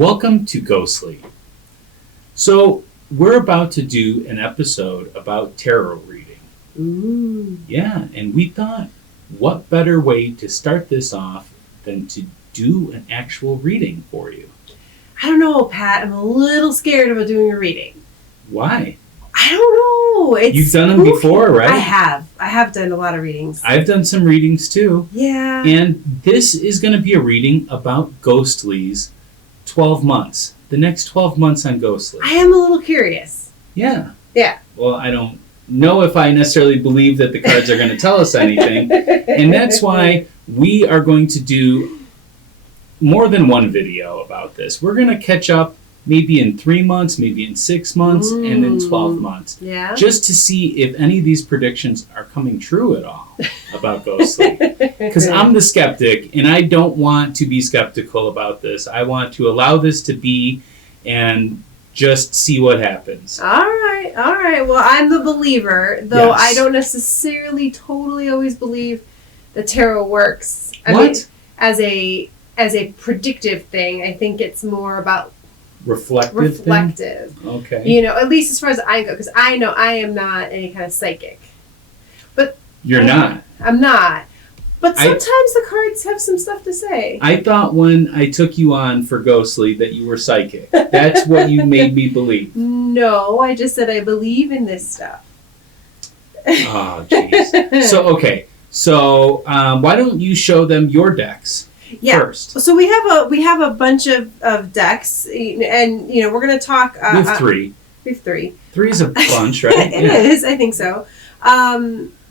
Welcome to Ghostly. So, we're about to do an episode about tarot reading. Ooh. Yeah, and we thought, what better way to start this off than to do an actual reading for you? I don't know, Pat. I'm a little scared about doing a reading. Why? I don't know. You've done them before, right? I have. I have done a lot of readings. I've done some readings too. Yeah. And this is going to be a reading about Ghostly's 12 months. The next 12 months on Ghostly. I am a little curious. Yeah. Yeah. Well, I don't know if I necessarily believe that the cards are going to tell us anything. And that's why we are going to do more than one video about this. We're going to catch up maybe in 3 months, maybe in 6 months, and then 12 months. Yeah. Just to see if any of these predictions are coming true at all about Ghostly. Because I'm the skeptic, and I don't want to be skeptical about this. I want to allow this to be and just see what happens. All right. Well, I'm the believer, though Yes. I don't necessarily totally always believe the tarot works. I What? mean, as a predictive thing, I think it's more about Reflective. reflective. Okay. You know, at least as far as I go, because I know I am not any kind of psychic. But You're not. I'm not. But sometimes the cards have some stuff to say. I thought when I took you on for Ghostly that you were psychic. That's what you made me believe. No, I just said I believe in this stuff. Oh, jeez. So, why don't you show them your decks first? So we have a bunch of decks, and we're gonna talk. We have three. We have three. Three's a bunch, right? It is. I think so.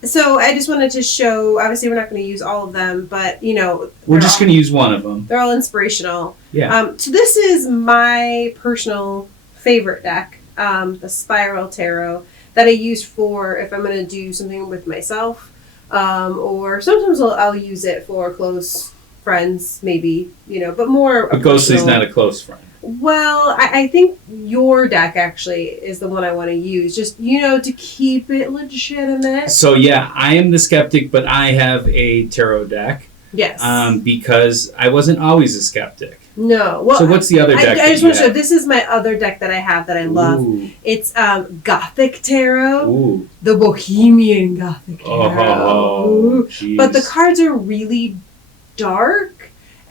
So I just wanted to show. Obviously, we're not going to use all of them, but We're just going to use one of them. They're all inspirational. Yeah. So this is my personal favorite deck, the Spiral Tarot, that I use for if I'm going to do something with myself, or sometimes I'll use it for close friends, maybe, but more. But Ghostly's not a close friend. Well, I think your deck actually is the one I want to use, just, to keep it legitimate. So, yeah, I am the skeptic, but I have a tarot deck. Yes. Because I wasn't always a skeptic. No. Well, so what's the other deck? I just want to show, this is my other deck that I have that I love. Ooh. It's Gothic Tarot. Ooh. The Bohemian Gothic Tarot. Oh, jeez. But the cards are really dark.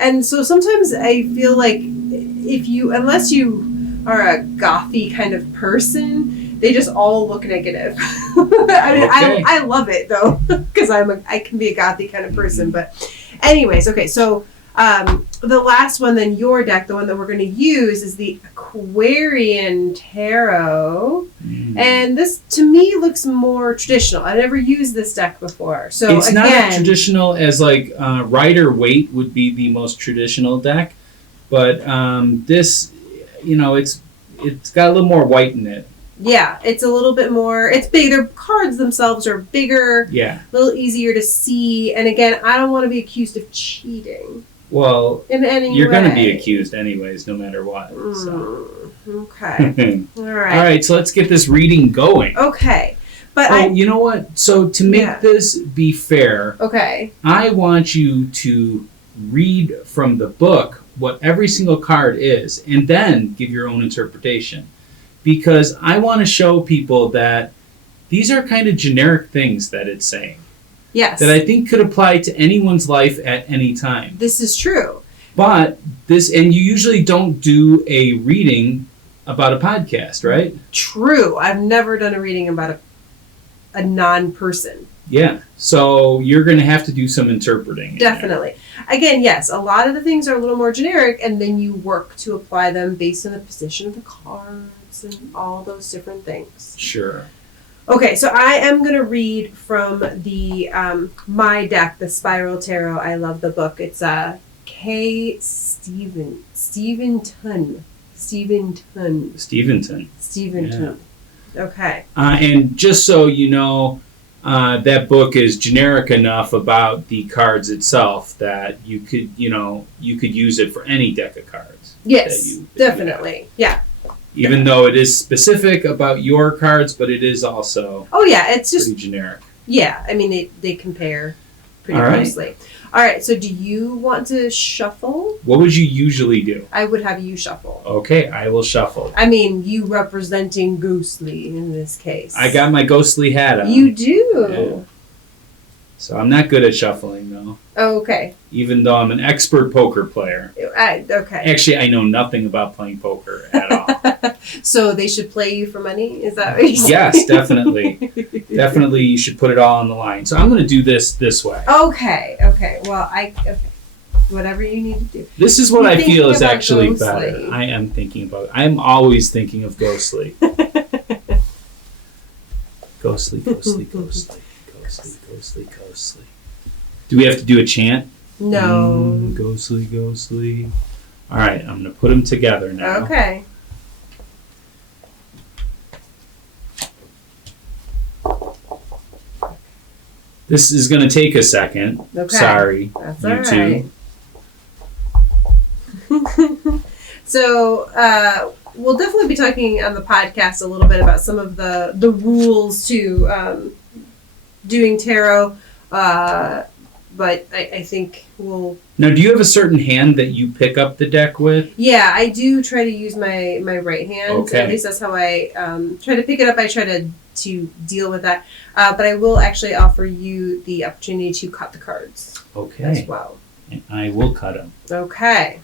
And so sometimes I feel like unless you are a gothy kind of person, they just all look negative. I love it though, because I can be a gothy kind of person. But anyways, okay, so the last one, then your deck, the one that we're going to use is the Aquarian Tarot. And this, to me, looks more traditional. I've never used this deck before. So it's not as traditional as Rider-Waite would be the most traditional deck. But this, it's got a little more white in it. Yeah, it's a little bit more, it's big. Their cards themselves are bigger, yeah, a little easier to see. And again, I don't want to be accused of cheating. Well, in any you're going to be way. accused anyways, no matter what. So. Okay. All right. All right, so let's get this reading going. Okay. But you know what? So to make this be fair, okay, I want you to read from the book what every single card is, and then give your own interpretation. Because I want to show people that these are kind of generic things that it's saying. Yes. That I think could apply to anyone's life at any time. This is true. But and you usually don't do a reading about a podcast, right? True. I've never done a reading about a non-person. Yeah. So you're going to have to do some interpreting. Definitely. Again, yes, a lot of the things are a little more generic, and then you work to apply them based on the position of the cards and all those different things. Sure. Okay, so I am going to read from the my deck, the Spiral Tarot. I love the book. It's K. Steventon. Yeah. Okay. And just so you know, that book is generic enough about the cards itself that you could use it for any deck of cards. Yes, definitely. Yeah. Even though it is specific about your cards, but it is also it's just pretty generic. Yeah, I mean they compare pretty All right. closely. All right, so do you want to shuffle? What would you usually do? I would have you shuffle. Okay, I will shuffle. I mean, you representing Ghostly in this case. I got my ghostly hat on. You do? Yeah. So I'm not good at shuffling, though. Okay. Even though I'm an expert poker player. Okay. Actually, I know nothing about playing poker at all. So they should play you for money? Is that what you're saying? Yes, definitely. Definitely, you should put it all on the line. So I'm going to do this way. Okay. Well, okay. Whatever you need to do. This is what You're I feel is thinking about actually Ghostly. better. I am thinking about. I'm always thinking of ghostly. Ghostly, ghostly, ghostly, ghostly, ghostly, ghostly. Do we have to do a chant? No. Ghostly, ghostly. All right, I'm going to put them together now. Okay. This is going to take a second. Okay. Sorry, That's you all two. right. So, we'll definitely be talking on the podcast a little bit about some of the rules to doing tarot. But I think we'll... Now, do you have a certain hand that you pick up the deck with? Yeah, I do try to use my right hand. Okay. At least that's how I try to pick it up. I try to deal with that. But I will actually offer you the opportunity to cut the cards Okay. as well. And I will cut them. Okay.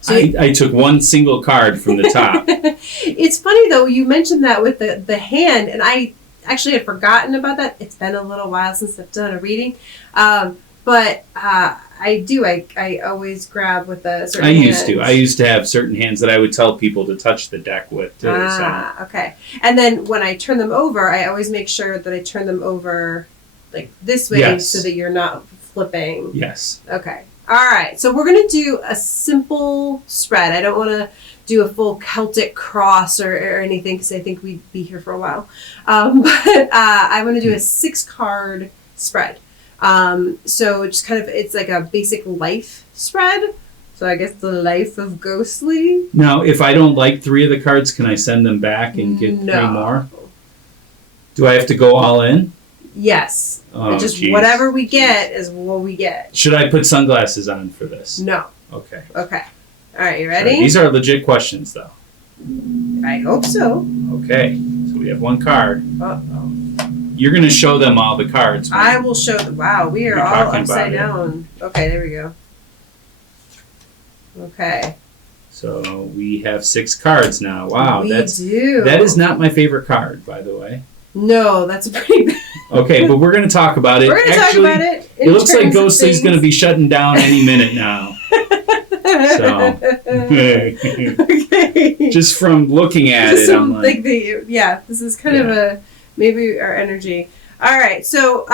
So I took one single card from the top. It's funny, though, you mentioned that with the hand, and I actually had forgotten about that. It's been a little while since I've done a reading. But I do. I always grab with a certain hand. I used to have certain hands that I would tell people to touch the deck with, too. Okay. And then when I turn them over, I always make sure that I turn them over like this way Yes. so that you're not flipping. Yes. Okay. All right. So we're going to do a simple spread. I don't want to do a full Celtic cross or anything because I think we'd be here for a while. But I want to do a 6-card spread. So just kind of, it's like a basic life spread. So I guess the life of Ghostly. Now, if I don't like 3 of the cards, can I send them back and get 3 more? Do I have to go all in? Yes. Oh, just geez. whatever we get is what we get. Should I put sunglasses on for this? No. Okay. Okay. All right, you ready? Right, these are legit questions, though. I hope so. Okay. So we have 1 card. Uh-oh. You're going to show them all the cards. Right? I will show them. Wow, we are You're all talking upside about down. Okay, there we go. Okay. So we have 6 cards now. Wow, we that is not my favorite card, by the way. No, that's pretty bad. Okay, but we're going to talk about it. We're going to talk about it. It looks like Ghostly's going to be shutting down any minute now. So, okay. just from looking at it, I'm like, this is kind of a maybe our energy. All right, so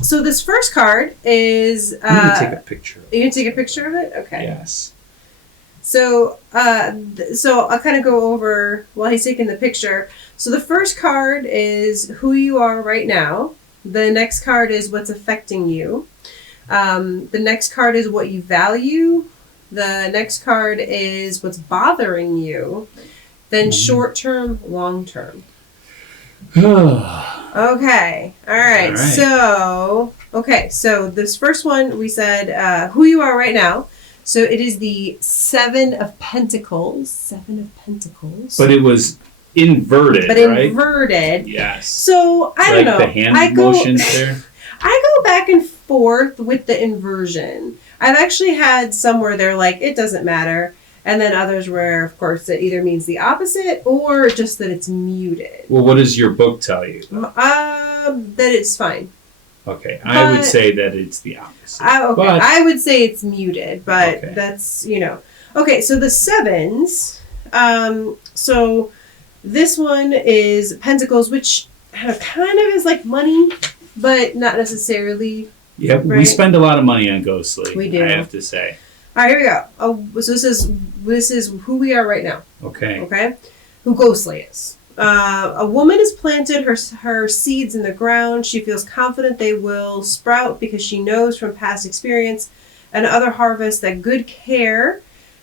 this first card is. I'm going to take a picture. You can take a picture of it. Okay. Yes. So I'll kind of go over while he's taking the picture. So the first card is who you are right now. The next card is what's affecting you. The next card is what you value. The next card is what's bothering you. Then short term, long term. Okay. All right. So this first one we said who you are right now. So it is the 7 of Pentacles. 7 of Pentacles. But it was inverted, right? Inverted. Yes. So I don't know. Like the hand motions there. I go back and forth with the inversion. I've actually had some where they're like, it doesn't matter. And then others where, of course, it either means the opposite or just that it's muted. Well, what does your book tell you? That it's fine. Okay, I would say that it's the opposite. I would say it's muted, but Okay. that's, Okay, so the 7s. So this one is Pentacles, which kind of is like money, but not necessarily. Yep, we Right? spend a lot of money on Ghostly. We do. I have to say. All right, here we go. Oh, so this is who we are right now. Okay. Okay, who Ghostly is. A woman has planted her seeds in the ground. She feels confident they will sprout because she knows from past experience and other harvests that good care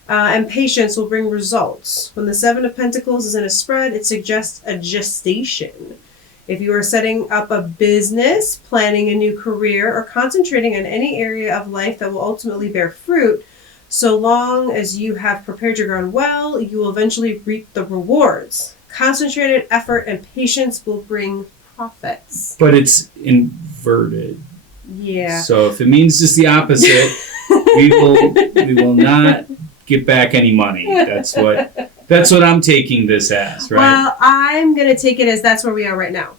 and patience will bring results. When the 7 of Pentacles is in a spread, it suggests a gestation. If you are setting up a business, planning a new career, or concentrating on any area of life that will ultimately bear fruit, so long as you have prepared your ground well, you will eventually reap the rewards. Concentrated effort and patience will bring profits. But it's inverted. Yeah. So if it means just the opposite, we will not get back any money. That's what I'm taking this as, right? Well, I'm going to take it as that's where we are right now.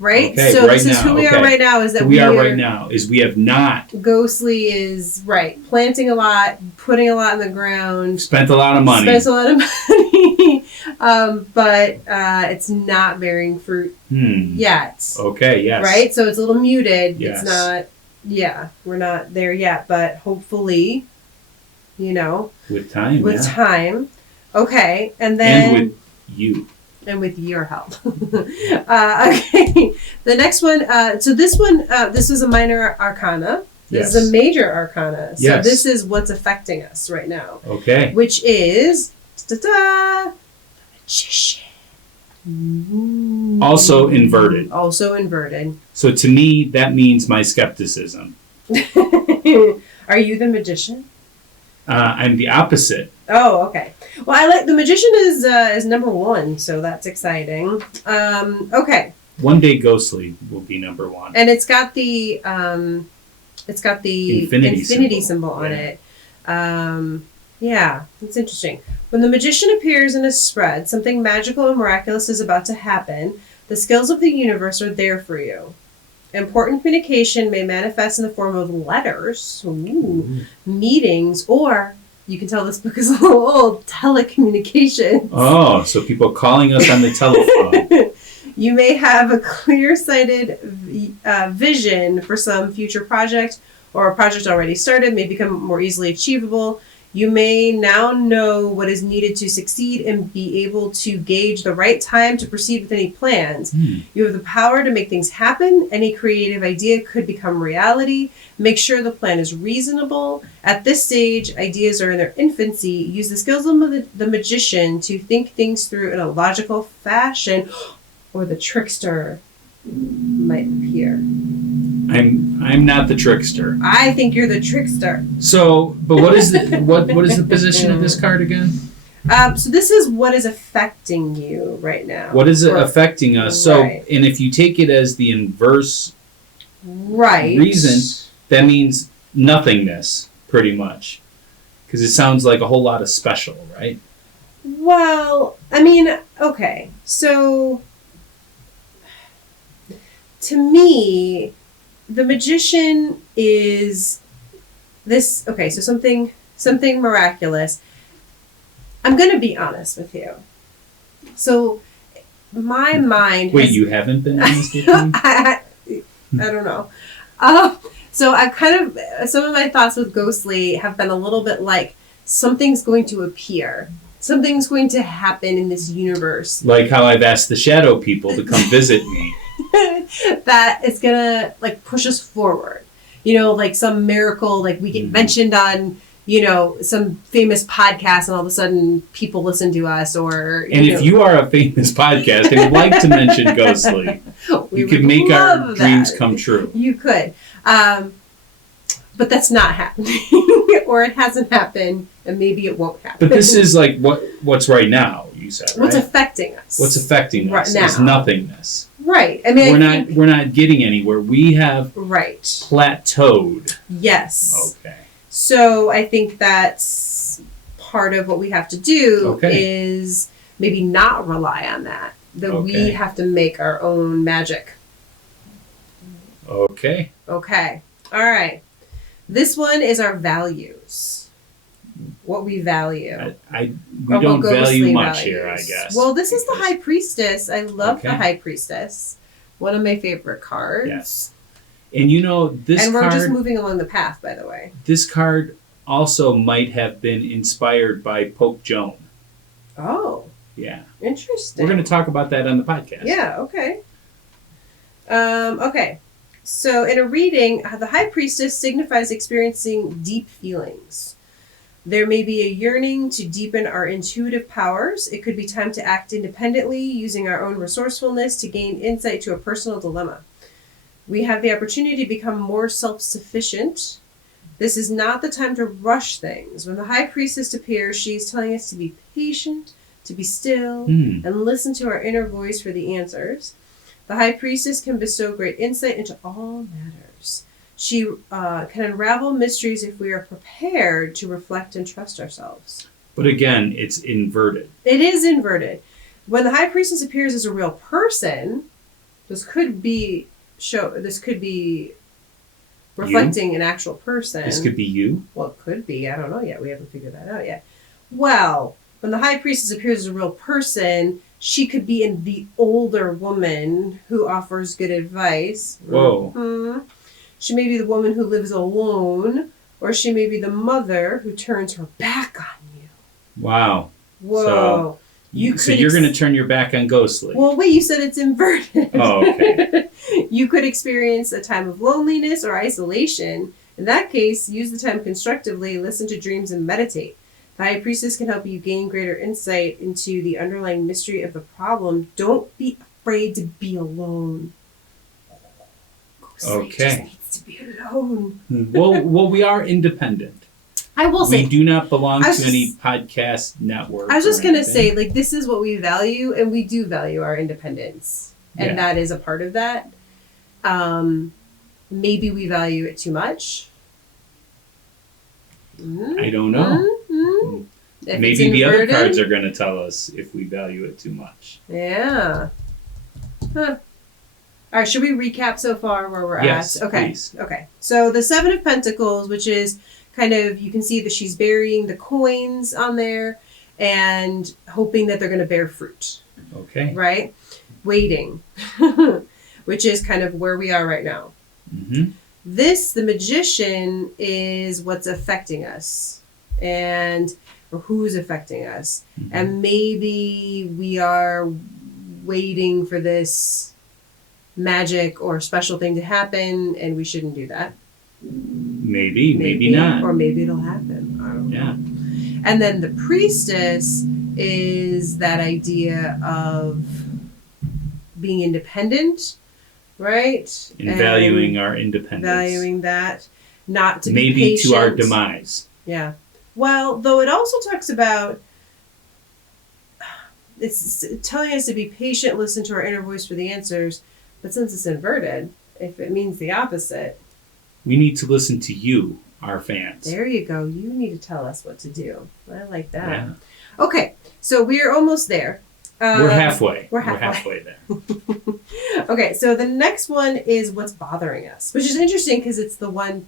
Right? Okay, so right this is now, who we okay. are right now, is that we are right now is we have not Ghostly is right. Planting a lot, putting a lot in the ground. spent a lot of money. Spends a lot of money. But it's not bearing fruit yet. Okay, yes. Right? So it's a little muted. Yes. It's not, we're not there yet. But hopefully, With time, with yeah. time. Okay. And then. And with you. And with your help. Okay. The next one. So this one, this is a minor arcana. This is a major arcana. So Yes. this is what's affecting us right now. Okay. Which is the magician. Also inverted. Also inverted. So to me, that means my skepticism. Are you the magician? I'm the opposite. Oh, okay. Well, I like the magician is number 1, so that's exciting. Okay. One day Ghostly will be number 1. And it's got the infinity symbol on it. Yeah, it's interesting. When the magician appears in a spread, something magical and miraculous is about to happen. The skills of the universe are there for you. Important communication may manifest in the form of letters, meetings, or, you can tell this book is a little old, telecommunications. Oh, so people calling us on the telephone. You may have a clear-sighted vision for some future project, or a project already started may become more easily achievable. You may now know what is needed to succeed and be able to gauge the right time to proceed with any plans. You have the power to make things happen. Any creative idea could become reality. Make sure the plan is reasonable. At this stage, ideas are in their infancy. Use the skills of the magician to think things through in a logical fashion, or the trickster might appear. I'm not the trickster. I think you're the trickster. So, but what is the what is the position of this card again? So this is what is affecting you right now. What is it affecting us? So, Right. and if you take it as the inverse Right. reason, that means nothingness, pretty much. Because it sounds like a whole lot of special, right? Well, I mean, okay. So, to me, the magician is this. Okay, so something miraculous. I'm going to be honest with you. So, my mind. Wait, you haven't been honest with me? I don't know. So I kind of, some of my thoughts with Ghostly have been a little bit like, something's going to appear. Something's going to happen in this universe. Like how I've asked the shadow people to come visit me. That is going to like push us forward. Like some miracle, like we get mentioned on, some famous podcast and all of a sudden people listen to us, or... And if you are a famous podcast and would like to mention Ghostly, you could make our dreams come true. You could. But that's not happening. Or it hasn't happened, and maybe it won't happen. But this is like what's right now, you said, right? What's affecting us. What's affecting right us now. is nothingness. Right. I mean, we're not getting anywhere. We have plateaued. Yes. Okay. So I think that's part of what we have to do is maybe not rely on that. We have to make our own magic. Okay. Okay. All right. This one is our values. What we value. We don't value much here, I guess. Well, this is the High Priestess. I love the High Priestess. One of my favorite cards. Yes. And this card... And we're just moving along the path, by the way. This card also might have been inspired by Pope Joan. Oh. Yeah. Interesting. We're going to talk about that on the podcast. Yeah, okay. Okay. So in a reading, the High Priestess signifies experiencing deep feelings. There may be a yearning to deepen our intuitive powers. It could be time to act independently, using our own resourcefulness to gain insight to a personal dilemma. We have the opportunity to become more self-sufficient. This is not the time to rush things. When the High Priestess appears, she is telling us to be patient, to be still, and listen to our inner voice for the answers. The High Priestess can bestow great insight into all matters. She can unravel mysteries if we are prepared to reflect and trust ourselves. But again, it's inverted. It is inverted. When the High Priestess appears as a real person, this could be reflecting an actual person. This could be you? Well, it could be. I don't know yet. We haven't figured that out yet. Well, when the High Priestess appears as a real person, she could be in the older woman who offers good advice. Whoa. Mm-hmm. She may be the woman who lives alone, or she may be the mother who turns her back on you. Wow. Whoa. So you're going to turn your back on Ghostly. Well, wait, you said it's inverted. Oh, okay. You could experience a time of loneliness or isolation. In that case, use the time constructively, listen to dreams, and meditate. The High Priestess can help you gain greater insight into the underlying mystery of the problem. Don't be afraid to be alone. Ghostly just needs to be alone. Well, we are independent. I will say, we do not belong to any podcast network. I was just going to say, like, this is what we value, and we do value our independence. And that is a part of that. Maybe we value it too much. I don't know. Maybe the other cards are going to tell us if we value it too much. Yeah. Huh. All right, should we recap so far where we're at? Okay. Please. Okay. So the Seven of Pentacles, which is kind of, you can see that she's burying the coins on there and hoping that they're going to bear fruit. Okay. Right? Waiting, which is kind of where we are right now. Mm-hmm. This, the Magician, is what's affecting us, or who's affecting us. Mm-hmm. And maybe we are waiting for this magic or special thing to happen, and we shouldn't do that. Maybe not. Or maybe it'll happen. I don't know. And then the Priestess is that idea of being independent, right? And valuing our independence. Valuing that. Not to maybe be patient. To our demise. Yeah. Well, though it also talks about, it's telling us to be patient, listen to our inner voice for the answers, but since it's inverted, if it means the opposite. We need to listen to you, our fans. There you go. You need to tell us what to do. I like that. Yeah. Okay, so we're almost there. We're halfway. We're halfway there. Okay, so the next one is what's bothering us, which is interesting because it's the one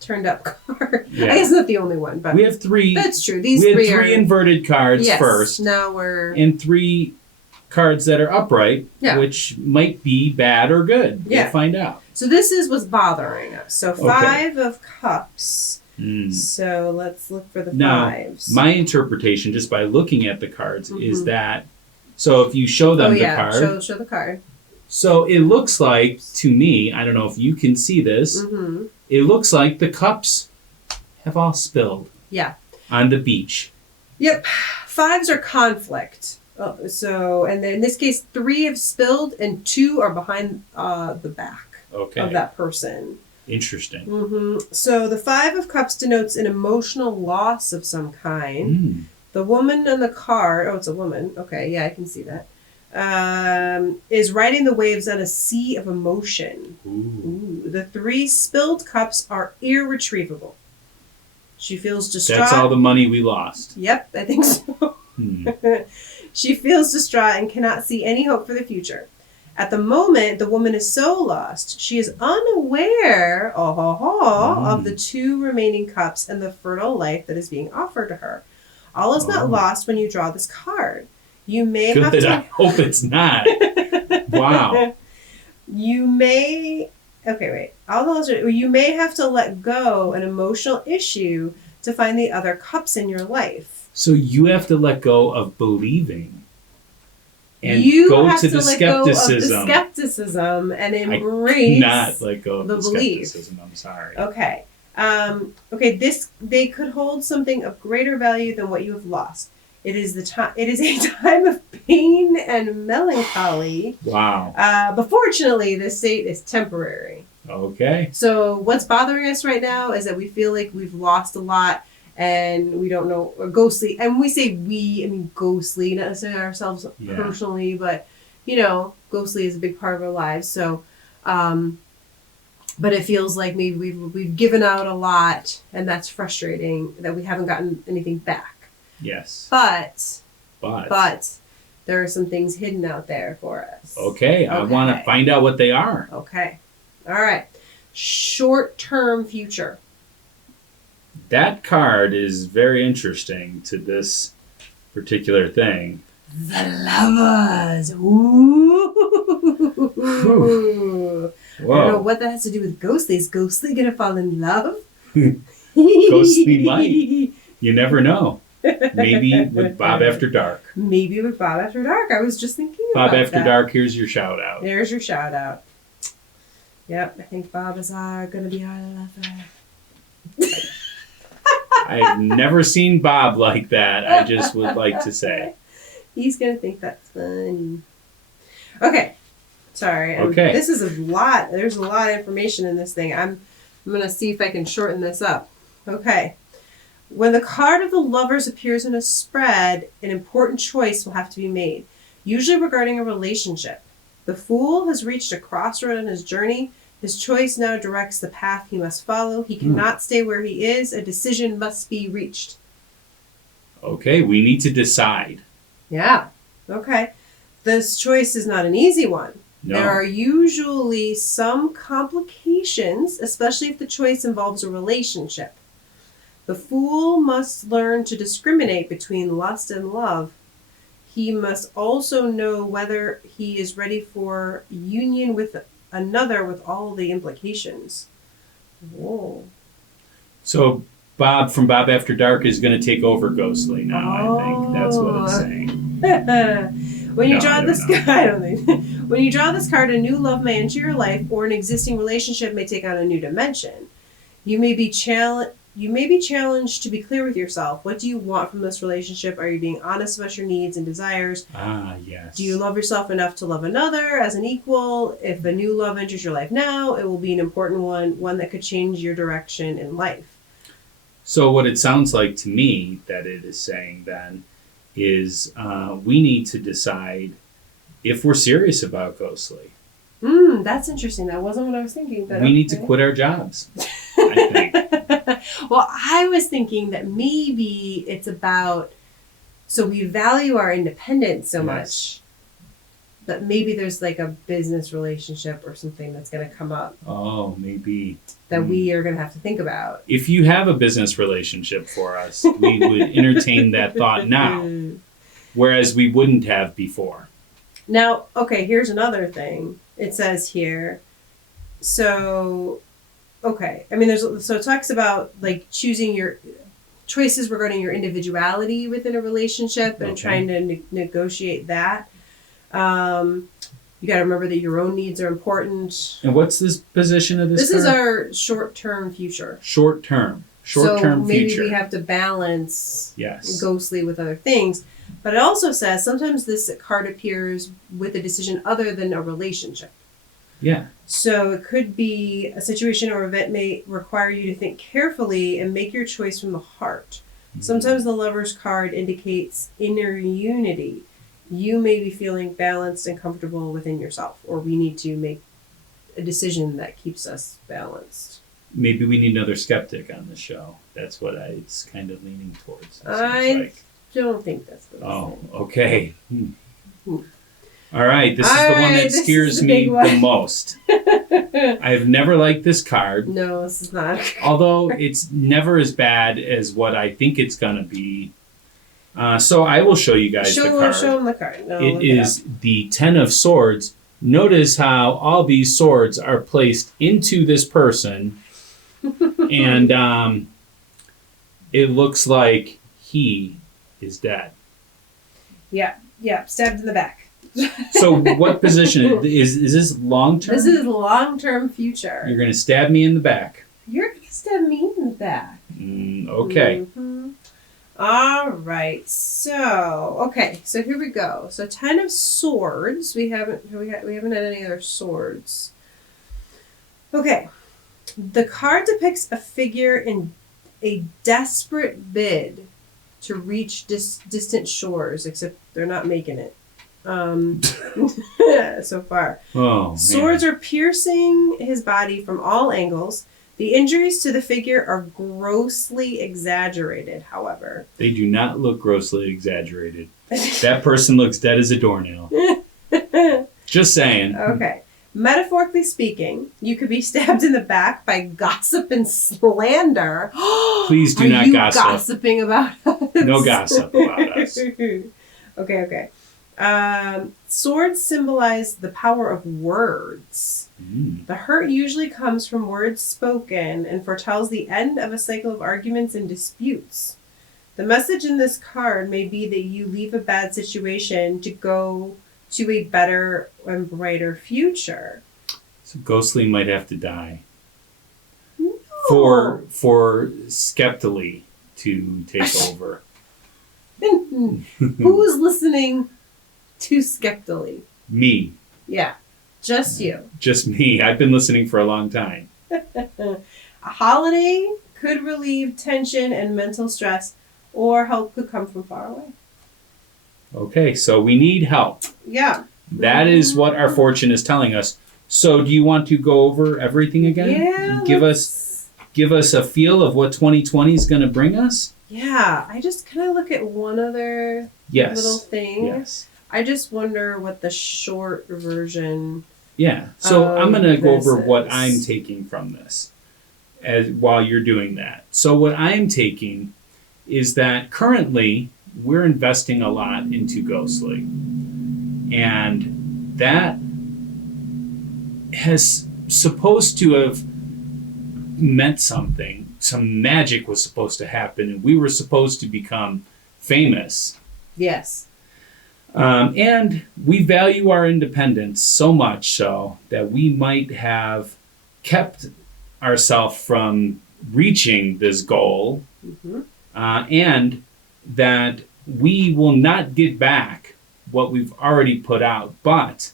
turned up card. Yeah. I guess not the only one, but we have three. That's true. We had three inverted cards first. Now we're and three cards that are upright, which might be bad or good. Yeah. We'll find out. So this is what's bothering us. So Five of Cups. So let's look for the fives. My interpretation, just by looking at the cards, is that. So if you show them the card. Show the card. So it looks like, to me, I don't know if you can see this, it looks like the cups have all spilled. Yeah. On the beach. Yep. Fives are conflict. So, and in this case, 3 have spilled and 2 are behind the back of that person. Interesting. So the 5 of Cups denotes an emotional loss of some kind. The woman on the card, it's a woman. Okay, yeah, I can see that. Is riding the waves on a sea of emotion. Ooh. The 3 spilled cups are irretrievable. She feels distraught. That's all the money we lost. Yep, I think so. She feels distraught and cannot see any hope for the future. At the moment, the woman is so lost, she is unaware of the 2 remaining cups and the fertile life that is being offered to her. All is not lost when you draw this card. You may have to... I hope it's not. Wow. You may... Okay, wait. You may have to let go an emotional issue to find the other cups in your life. So you have to let go of believing. And you go have to the skepticism. Let go of the skepticism and embrace not let go of the belief. skepticism. I'm sorry. Okay. Okay, they could hold something of greater value than what you have lost. It is a time of pain and melancholy. Wow. But fortunately, this state is temporary. Okay. So what's bothering us right now is that we feel like we've lost a lot and we don't know, or ghostly. And when we say we, I mean ghostly, not necessarily ourselves personally, but ghostly is a big part of our lives. So, but it feels like maybe we've given out a lot, and that's frustrating that we haven't gotten anything back. Yes. But there are some things hidden out there for us. Okay. I want to find out what they are. Okay. All right. Short-term future. That card is very interesting to this particular thing. The lovers. Ooh. Whoa. I don't know what that has to do with Ghostly. Is Ghostly gonna fall in love? Ghostly might. You never know. Maybe with Bob After Dark. Maybe with Bob After Dark. I was just thinking Bob about After that. Dark, here's your shout out. There's your shout out. Yep, I think Bob is gonna be our lover. I've never seen Bob like that, I just would like to say. He's gonna think that's funny. Okay. Sorry. Okay. This is a lot. There's a lot of information in this thing. I'm gonna see if I can shorten this up. Okay. When the card of the lovers appears in a spread, an important choice will have to be made, usually regarding a relationship. The Fool has reached a crossroad on his journey. His choice now directs the path he must follow. He cannot stay where he is. A decision must be reached. Okay, we need to decide. Yeah. Okay. This choice is not an easy one. No. There are usually some complications, especially if the choice involves a relationship. The Fool must learn to discriminate between lust and love. He must also know whether he is ready for union with another with all the implications. Whoa. So Bob from Bob After Dark is going to take over Ghostly now, I think. That's what it's saying. When you draw this card, I don't think. When you draw this card, a new love may enter your life, or an existing relationship may take on a new dimension. You may be challenged to be clear with yourself. What do you want from this relationship? Are you being honest about your needs and desires? Ah, yes. Do you love yourself enough to love another as an equal? If a new love enters your life now, it will be an important one that could change your direction in life. So what it sounds like to me that it is saying then is we need to decide if we're serious about Ghostly. That's interesting. That wasn't what I was thinking. But we need to quit our jobs, I think. Well, I was thinking that maybe it's about, so we value our independence so much, but maybe there's like a business relationship or something that's going to come up. Oh, maybe. That we are going to have to think about. If you have a business relationship for us, we would entertain that thought now, whereas we wouldn't have before. Now, okay, here's another thing. It says here, so, okay. I mean, so it talks about like choosing your choices regarding your individuality within a relationship and trying to negotiate that. You got to remember that your own needs are important. And what's this position of this This card? is our short-term future. Short-term So maybe future. we have to balance Yes. Ghostly with other things. But it also says sometimes this card appears with a decision other than a relationship. Yeah. So it could be a situation or event may require you to think carefully and make your choice from the heart. Mm-hmm. Sometimes the Lover's card indicates inner unity. You may be feeling balanced and comfortable within yourself, or we need to make a decision that keeps us balanced. Maybe we need another skeptic on the show. That's what it's kind of leaning towards. I don't think that's what it's saying. Okay. All right. This is the one that scares me the most. I've never liked this card. No, this is not. Although it's never as bad as what I think it's going to be. So I will show you guys the card. Show them the card. No, it is the Ten of Swords. Notice how all these swords are placed into this person. And it looks like he is dead. Yeah, stabbed in the back. So what position is this long term? This is long term future. You're going to stab me in the back. You're gonna stab me in the back. Okay. Mm-hmm. All right. So here we go. So 10 of Swords. We haven't had any other swords. Okay. The card depicts a figure in a desperate bid to reach distant shores, except they're not making it. So far. Oh, man. Swords are piercing his body from all angles. The injuries to the figure are grossly exaggerated, however. They do not look grossly exaggerated. That person looks dead as a doornail. Just saying. Okay. Metaphorically speaking, you could be stabbed in the back by gossip and slander. Please do not gossip. Gossiping about us? No gossip about us. Okay. Swords symbolize the power of words. The hurt usually comes from words spoken and foretells the end of a cycle of arguments and disputes. The message in this card may be that you leave a bad situation to go to a better and brighter future. So Ghostly might have to die. No. For Skeptily to take over. Who's listening to Skeptily? Me. Yeah, just you. Just me. I've been listening for a long time. A holiday could relieve tension and mental stress, or help could come from far away. Okay, so we need help. Yeah. That is what our fortune is telling us. So do you want to go over everything again? Yeah. Give us a feel of what 2020 is going to bring us? Yeah, I just kind of look at one other little thing. Yes. I just wonder what the short version. Yeah. So I'm going to go over this what is. I'm taking from this while you're doing that. So what I'm taking is that currently we're investing a lot into Ghostly. And that has supposed to have meant something. Some magic was supposed to happen, and we were supposed to become famous. Yes. And we value our independence so much so that we might have kept ourselves from reaching this goal, and that we will not get back what we've already put out, but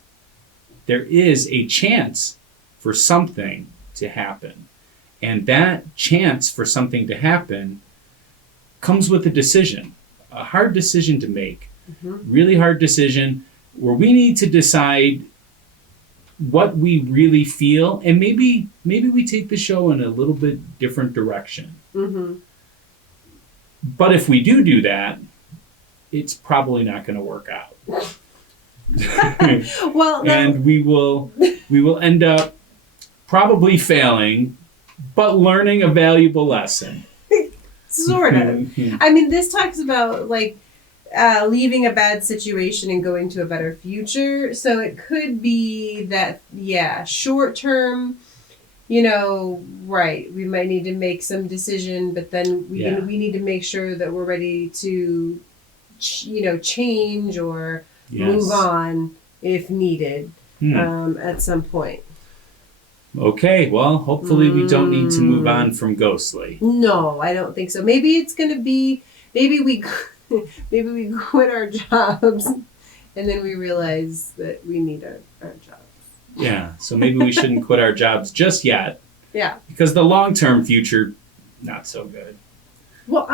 there is a chance for something to happen. And that chance for something to happen comes with a decision, a hard decision to make, really hard decision where we need to decide what we really feel, and maybe we take the show in a little bit different direction. But if we do that, it's probably not going to work out. Well, no. And we will end up probably failing, but learning a valuable lesson. Sort of. I mean, this talks about leaving a bad situation and going to a better future. So it could be that, short term, right, we might need to make some decision, but then we need to make sure that we're ready to, change or move on if needed at some point. Okay, well, hopefully we don't need to move on from Ghostly. No, I don't think so. Maybe it's going to be, maybe we quit our jobs and then we realize that we need our jobs. Yeah, so maybe we shouldn't quit our jobs just yet. Yeah. Because the long-term future, not so good. Well,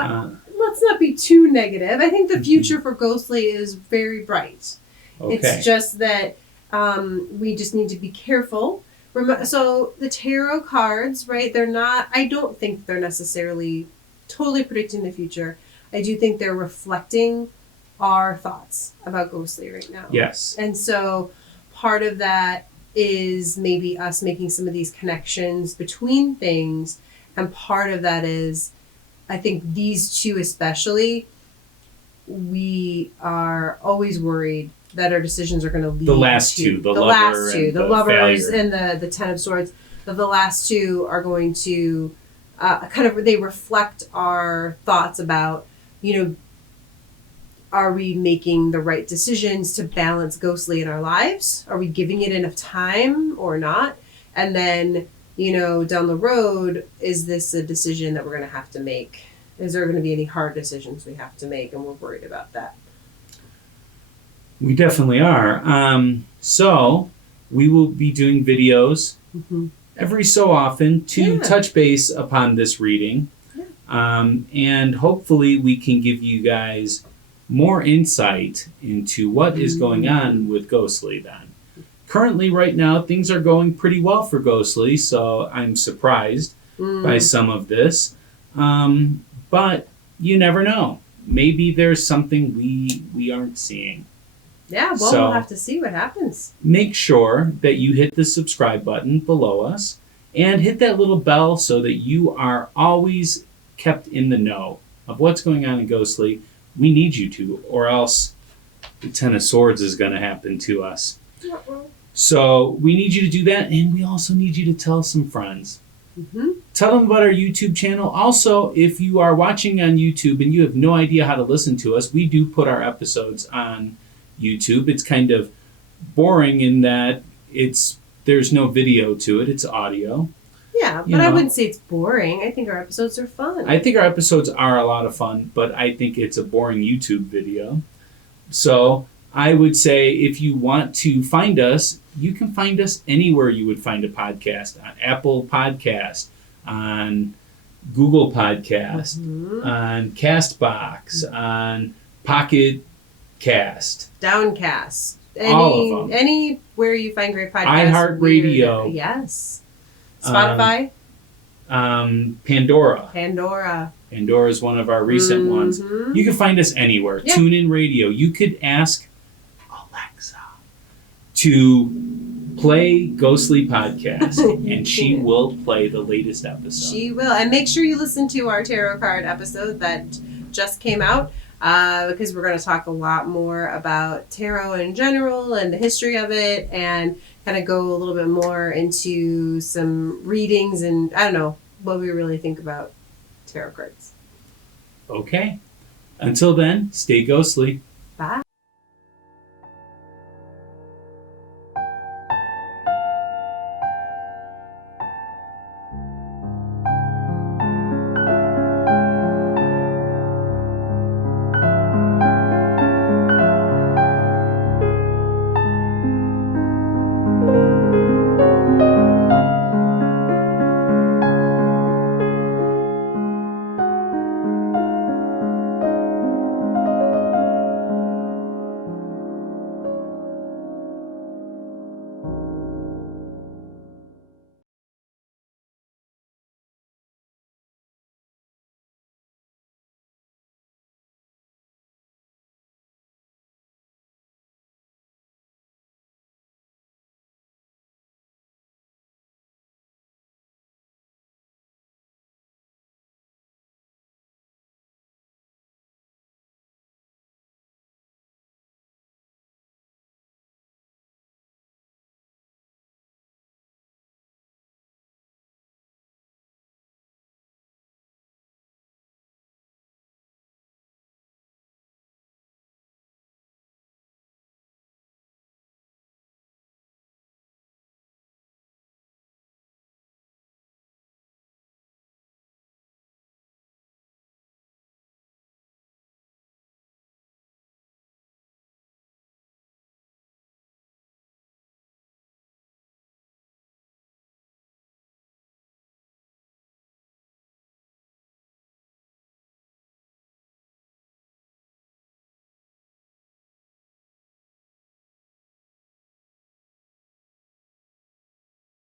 let's not be too negative. I think the future for Ghostly is very bright. Okay. It's just that we just need to be careful. So the tarot cards, right, I don't think they're necessarily totally predicting the future. I do think they're reflecting our thoughts about Ghostly right now. Yes. And so part of that is maybe us making some of these connections between things. And part of that is, I think these two especially, we are always worried that our decisions are going to lead the last two, the lovers and the Ten of Swords, that the last two are going to they reflect our thoughts about, are we making the right decisions to balance Ghostly in our lives? Are we giving it enough time or not? And then, down the road, is this a decision that we're going to have to make? Is there going to be any hard decisions we have to make? And we're worried about that. We definitely are. So we will be doing videos every so often to touch base upon this reading. And hopefully we can give you guys more insight into what is going on with Ghostly then. Currently, right now, things are going pretty well for Ghostly, so I'm surprised by some of this. But you never know. Maybe there's something we aren't seeing. Yeah, well, So, we'll have to see what happens. Make sure that you hit the subscribe button below us and hit that little bell so that you are always kept in the know of what's going on in Ghostly. We need you to, or else the Ten of Swords is going to happen to us. So we need you to do that, and we also need you to tell some friends. Tell them about our YouTube channel. Also, if you are watching on YouTube and you have no idea how to listen to us, we do put our episodes on YouTube. It's kind of boring in that there's no video to it. It's audio. Yeah, but I wouldn't say it's boring. I think our episodes are fun. I think our episodes are a lot of fun, but I think it's a boring YouTube video. So I would say if you want to find us, you can find us anywhere you would find a podcast. On Apple Podcast, on Google Podcast, on CastBox, on Pocket Cast. Downcast. All of them. Anywhere you find great podcasts. iHeartRadio. Yes. Spotify. Pandora. Pandora is one of our recent ones. You can find us anywhere. Yeah. TuneIn Radio. You could ask Alexa to play Ghostly Podcast, and she will play the latest episode. She will. And make sure you listen to our tarot card episode that just came out, because we're going to talk a lot more about tarot in general and the history of it, and kind of go a little bit more into some readings and, I don't know, what we really think about tarot cards. Okay. Until then, stay ghostly. Bye.